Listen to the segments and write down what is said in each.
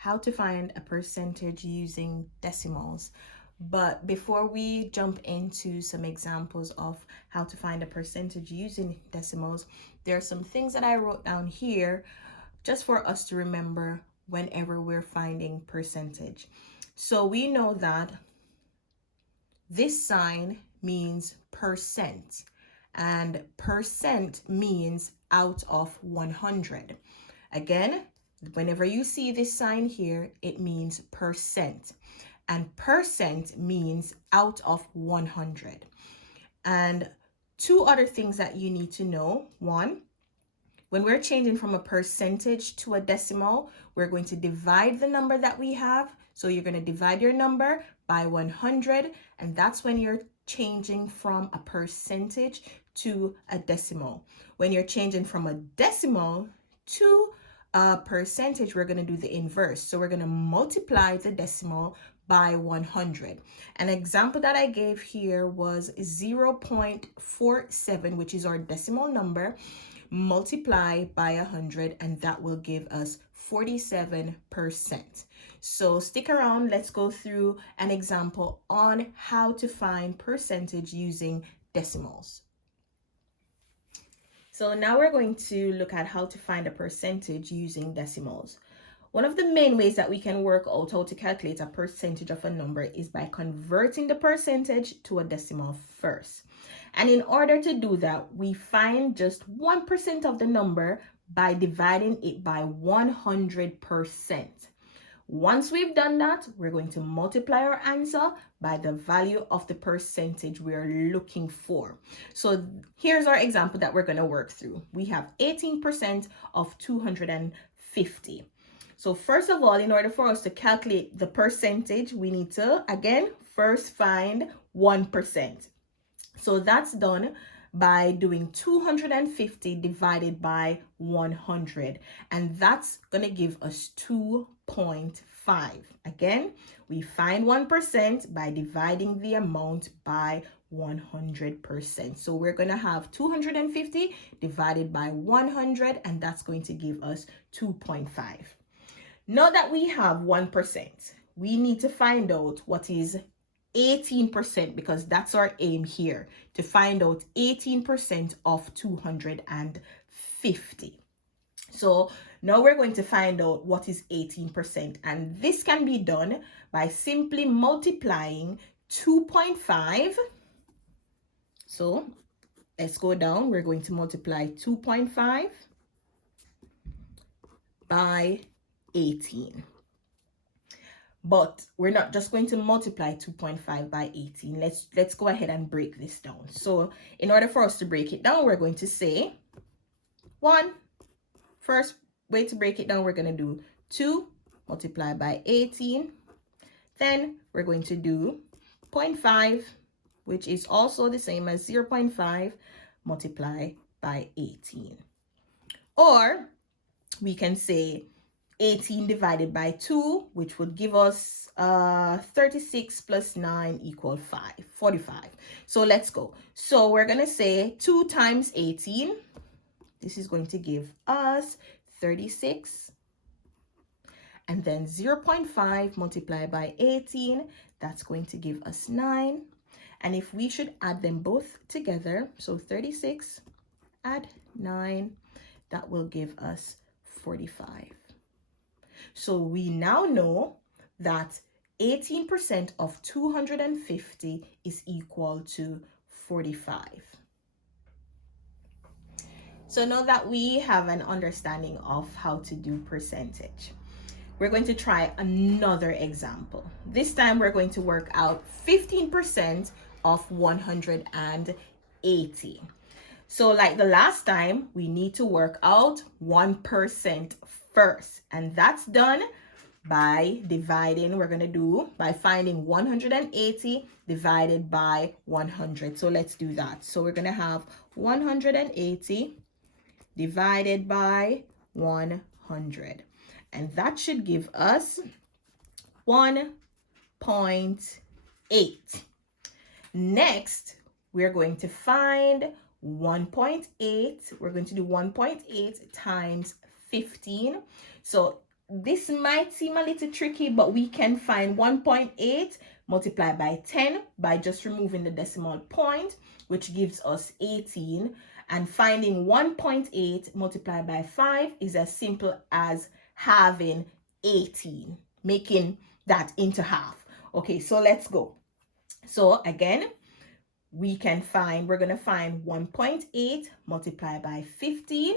how to find a percentage using decimals. But before we jump into some examples of how to find a percentage using decimals, there are some things that I wrote down here just for us to remember whenever we're finding percentage. So we know that this sign means percent, and percent means out of 100. Again, whenever you see this sign here, it means percent, and percent means out of 100. And two other things that you need to know. One, when we're changing from a percentage to a decimal, we're going to divide the number that we have. So you're going to divide your number by 100, and that's when you're changing from a percentage to a decimal. When you're changing from a decimal to a percentage, we're going to do the inverse. So we're going to multiply the decimal by 100. An example that I gave here was 0.47, which is our decimal number, multiply by 100, and that will give us 47%. So stick around, let's go through an example on how to find percentage using decimals. So now we're going to look at how to find a percentage using decimals. One of the main ways that we can work out how to calculate a percentage of a number is by converting the percentage to a decimal first. And in order to do that, we find just 1% of the number by dividing it by 100%. Once we've done that, we're going to multiply our answer by the value of the percentage we're looking for. So here's our example that we're going to work through. We have 18% of 250. So first of all, in order for us to calculate the percentage, we need to, again, first find 1%. So that's done by doing 250 divided by 100. And that's going to give us 2.5. Again, we find 1% by dividing the amount by 100%. So we're going to have 250 divided by 100, and that's going to give us 2.5. Now that we have 1%, we need to find out what is 18%, because that's our aim here, to find out 18% of 250. So now we're going to find out what is 18%, and this can be done by simply multiplying 2.5. So let's go down. We're going to multiply 2.5 by 18. But we're not just going to multiply 2.5 by 18. Let's go ahead and break this down. So in order for us to break it down, we're going to say first way to break it down, we're going to do 2 multiplied by 18. Then we're going to do 0.5, which is also the same as 0.5 multiplied by 18. Or we can say 18 divided by 2, which would give us 36 plus 9 equal 45. So let's go. So we're going to say 2 times 18. This is going to give us 36. And then 0.5 multiplied by 18, that's going to give us 9. And if we should add them both together, so 36 add 9, that will give us 45. So we now know that 18% of 250 is equal to 45. So now that we have an understanding of how to do percentage, we're going to try another example. This time we're going to work out 15% of 180. So like the last time, we need to work out 1% first, and that's done by dividing. We're going to do by finding 180 divided by 100. So let's do that. So we're going to have 180 divided by 100, and that should give us 1.8. Next, we're going to find 1.8. We're going to do 1.8 times 15. So this might seem a little tricky, but we can find 1.8 multiplied by 10 by just removing the decimal point, which gives us 18. And finding 1.8 multiplied by 5 is as simple as having 18, making that into half. Okay, so let's go. So again, we're going to find 1.8 multiplied by 15.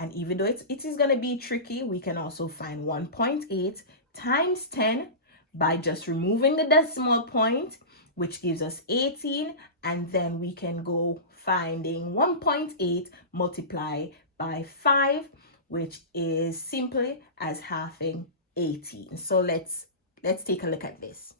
And even though it is going to be tricky, we can also find 1.8 times 10 by just removing the decimal point, which gives us 18. And then we can go finding 1.8 multiplied by 5, which is simply as halving 18. So let's take a look at this.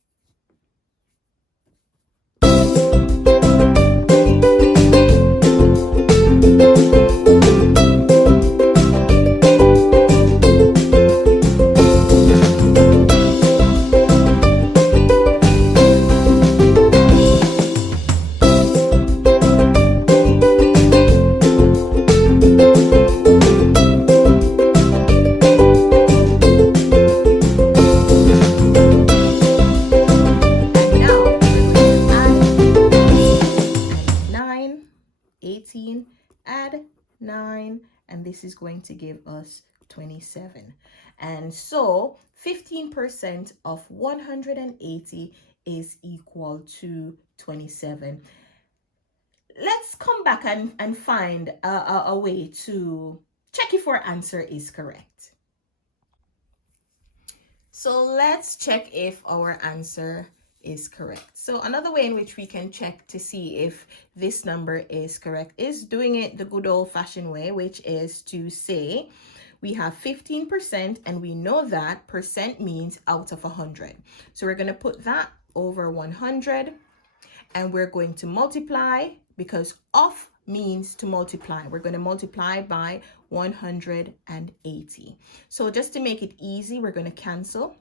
Add 9, and this is going to give us 27. And so 15% of 180 is equal to 27. Let's come back and find a way to check if our answer is correct. So let's check if our answer is correct. So another way in which we can check to see if this number is correct is doing it the good old-fashioned way, which is to say we have 15% and we know that percent means out of 100. So we're going to put that over 100 and we're going to multiply, because of means to multiply. We're going to multiply by 180. So just to make it easy, we're going to cancel.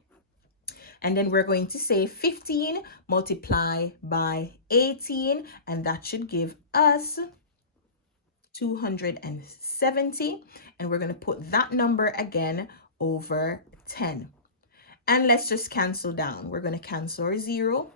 And then we're going to say 15 multiply by 18, and that should give us 270. And we're going to put that number again over 10. And let's just cancel down. We're going to cancel our 0.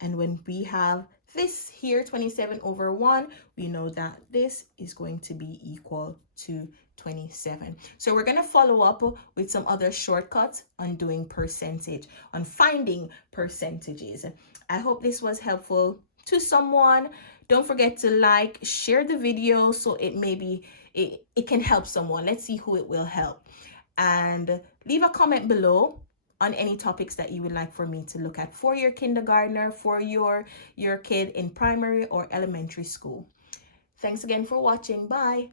And when we have this here, 27 over 1, we know that this is going to be equal to 27. So we're going to follow up with some other shortcuts on doing percentage, on finding percentages. I hope this was helpful to someone. Don't forget to like, share the video so it can help someone. Let's see who it will help. And leave a comment below on any topics that you would like for me to look at for your kindergartner, for your kid in primary or elementary school. Thanks again for watching. Bye.